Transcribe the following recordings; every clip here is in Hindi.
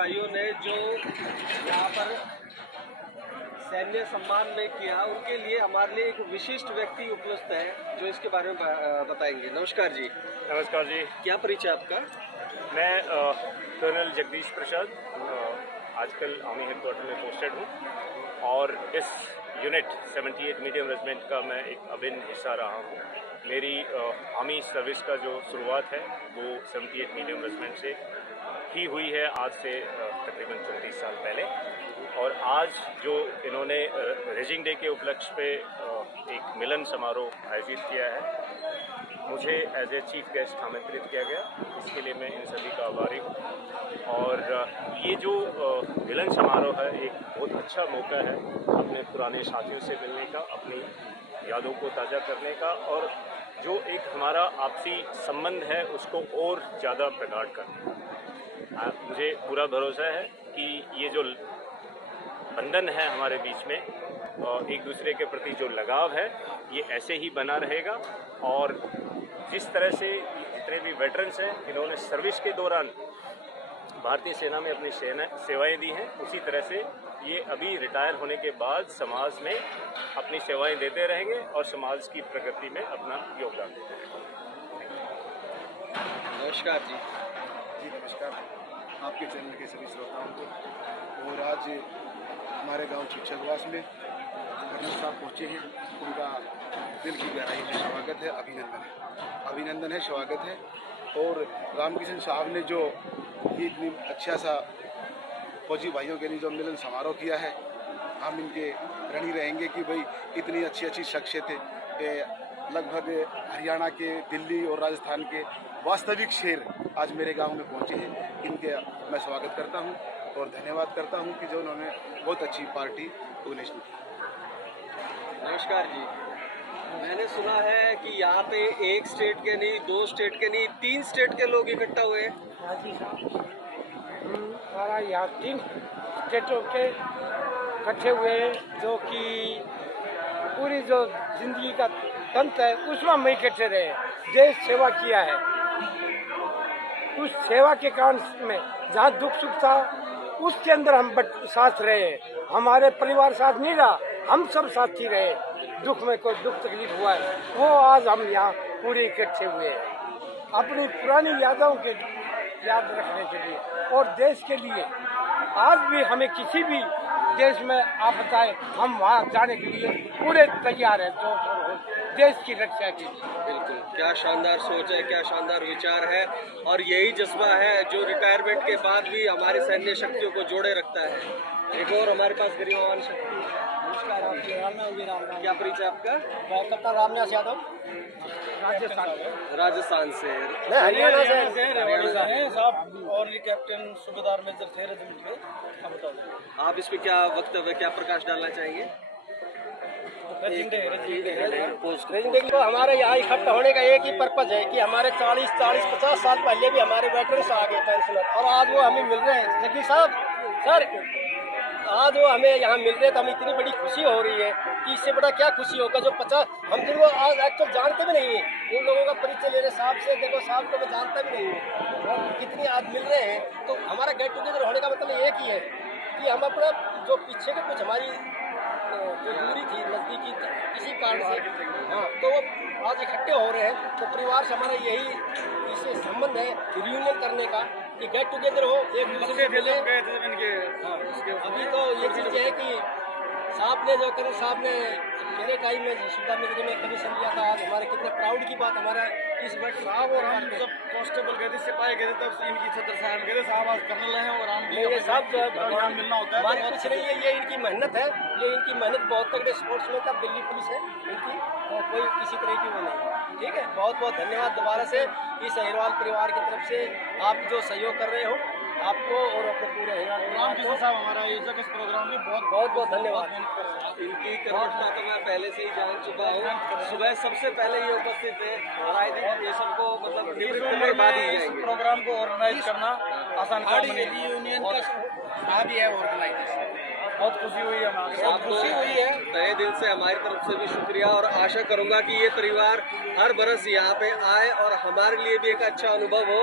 भाइयों ने जो यहाँ पर सैन्य सम्मान में किया, उनके लिए हमारे लिए एक विशिष्ट व्यक्ति उपस्थित है जो इसके बारे में बताएंगे। नमस्कार जी। नमस्कार जी। क्या परिचय आपका? मैं कर्नल जगदीश प्रसाद आजकल आर्मी हेडक्वार्टर में पोस्टेड हूँ और इस यूनिट 78 मीडियम रेजिमेंट का मैं एक अभिन्न हिस्सा रहा हूँ। मेरी आर्मी सर्विस का जो शुरुआत है वो 78 मीडियम रेजिमेंट से ही हुई है, आज से तकरीबन 34 साल पहले। और आज जो इन्होंने रेजिंग डे के उपलक्ष्य पे एक मिलन समारोह आयोजित किया है, मुझे एज ए चीफ गेस्ट आमंत्रित किया गया, इसके लिए मैं इन सभी का आभारी हूँ। और ये जो मिलन समारोह है एक बहुत अच्छा मौका है अपने पुराने साथियों से मिलने का, अपनी यादों को ताज़ा करने का, और जो एक हमारा आपसी संबंध है उसको और ज़्यादा प्रगाढ़ करने का। मुझे पूरा भरोसा है कि ये जो बंधन है हमारे बीच में, एक दूसरे के प्रति जो लगाव है, ये ऐसे ही बना रहेगा। और जिस तरह से जितने भी वेटरन्स हैं, इन्होंने सर्विस के दौरान भारतीय सेना में अपनी सेवाएं दी हैं, उसी तरह से ये अभी रिटायर होने के बाद समाज में अपनी सेवाएं देते रहेंगे और समाज की प्रगति में अपना योगदान देते रहेंगे। नमस्कार जी। जी नमस्कार आपके चैनल के सभी श्रोताओं को। और आज हमारे गांव चिचलवास में कर्नल साहब पहुँचे हैं, उनका दिल की गहराई में स्वागत है, अभिनंदन है, स्वागत है। और रामकिशन साहब ने जो इतनी अच्छा सा फौजी भाइयों के लिए जो मिलन समारोह किया है, हम इनके ऋणी रहेंगे कि भाई इतनी अच्छी शख्सियतें लगभग हरियाणा के, दिल्ली और राजस्थान के वास्तविक शेर आज मेरे गांव में पहुंचे हैं। इनके मैं स्वागत करता हूं और धन्यवाद करता हूं कि जो उन्होंने बहुत अच्छी पार्टी ऑर्गेनाइज की। नमस्कार जी। मैंने सुना है कि यहाँ पे एक स्टेट के नहीं, 2 स्टेट के नहीं, 3 स्टेट के लोग इकट्ठा हुए हैं। हाँ जी साहब, हमारा यहाँ 3 स्टेटों के इकट्ठे हुए हैं, जो कि पूरी जो जिंदगी का तंत्र है उसमें हम इकट्ठे रहे, देश सेवा किया है। उस सेवा के कारण में जहाँ दुख सुख था उसके अंदर हम साथ रहे। हमारे परिवार साथ नहीं रहा, हम सब साथी रहे। दुख में कोई दुख तकलीफ हुआ है, वो आज हम यहाँ पूरे इकट्ठे हुए हैं अपनी पुरानी यादों के याद रखने के लिए और देश के लिए। आज भी हमें किसी भी देश में आप बताएं, हम वहाँ जाने के लिए पूरे तैयार हैं, देश की रक्षा के लिए। बिल्कुल, क्या शानदार सोच है, क्या शानदार विचार है, और यही जज्बा है जो रिटायरमेंट के बाद भी हमारी सैन्य शक्तियों को जोड़े रखता है। एक और हमारे पास गरिमावान शक्ति है। नमस्कार, आपके क्या परिचय आपका? कप्तान रामनिवास यादव, राजस्थान से। हरियाणा से साहब, और ये कैप्टन सूबेदार मेजर थे रेजिमेंट के। आप बताओ, आप इस पे क्या वक्तव्य, क्या प्रकाश डालना चाहेंगे? रेजिडेंट को हमारे यहाँ इकट्ठा होने का एक ही पर्पज है कि हमारे 40-50 साल पहले भी हमारे वेटरन्स आ गए पेंशनर, और आज वो हमें मिल रहे हैं। जगदीश साहब सर, आज वो हमें यहाँ मिल रहे हैं तो हमें इतनी बड़ी खुशी हो रही है कि इससे बड़ा क्या खुशी होगा। जो 50 हम जिनको आज एक्चुअल जानते भी नहीं है, उन लोगों का परिचय ले रहे साहब से। देखो साहब को मैं जानता भी नहीं हूँ, और कितनी आज मिल रहे हैं। तो हमारा गेट टुगेदर होने का मतलब एक ही है कि हम अपना जो पीछे के कुछ हमारी जो दूरी थी नज़दीकी किसी कारण से, हाँ, तो वो आज इकट्ठे हो रहे हैं। तो परिवार से हमारा यही इससे संबंध है रियूनियन करने का, कि गेट टुगेदर हो, एक दूसरे से मिले। अभी तो ये चीज़ है कि साहब ने जो करीब साहब ने मेरे टाइम में सुविधा मिलने में कमीशन लिया था, आज हमारे कितने प्राउड की बात। हमारा इस वर्ष साहब और हम जब कांस्टेबल गए थे, सिपाही गए थे, तब इनकी छत्र साहब गए थे। साहब आज कर्नल हैं और हम ये साहब जो है मिलना होता है। हमारी कुछ नहीं है, ये इनकी मेहनत है, ये इनकी मेहनत। बहुत तगड़े स्पोर्ट्समैन का दिल्ली पुलिस है इनकी, और कोई किसी तरह की वो नहीं। ठीक है, बहुत बहुत धन्यवाद दोबारा से इस अहिरवाल परिवार की तरफ से आप जो सहयोग कर रहे हो, आपको और अपने पूरे राम किशन साहब हमारा आयोजक इस प्रोग्राम में बहुत बहुत धन्यवाद। इनकी कर्मठता तो मैं पहले से ही जान चुका हूँ। सुबह सबसे पहले ये उपस्थित थे, और आई थिंक ये सबको मतलब निवृत्त बाद ही इस जाएंगे। प्रोग्राम को ऑर्गेनाइज करना आसान काम नहीं है। यूनियन का भी है ऑर्गेनाइजेशन। बहुत खुशी हुई है हमारे आपको खुशी हुई है। तहे दिल से हमारी तरफ से भी शुक्रिया और आशा करूंगा कि ये परिवार हर बरस यहाँ पे आए और हमारे लिए भी एक अच्छा अनुभव हो।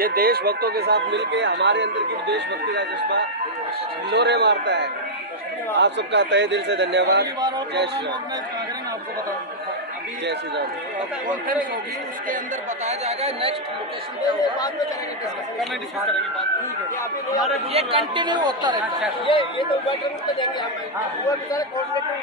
ये देशभक्तों के साथ मिलके हमारे अंदर की देशभक्ति का जज्बा लोरे मारता है। आप सबका तहे दिल से धन्यवाद। जय श्री राम। आपको बताऊँ जय श्री राम। कॉन्फ्रेंस होगी, उसके अंदर बताया जाएगा नेक्स्ट लोकेशन पे, वो बाद में करेंगे डिस्कस करेंगे बात। ये कंटिन्यू होता रहता है। ये तो वेटरन पे देंगे हम, वो बेचारे कोऑर्डिनेटर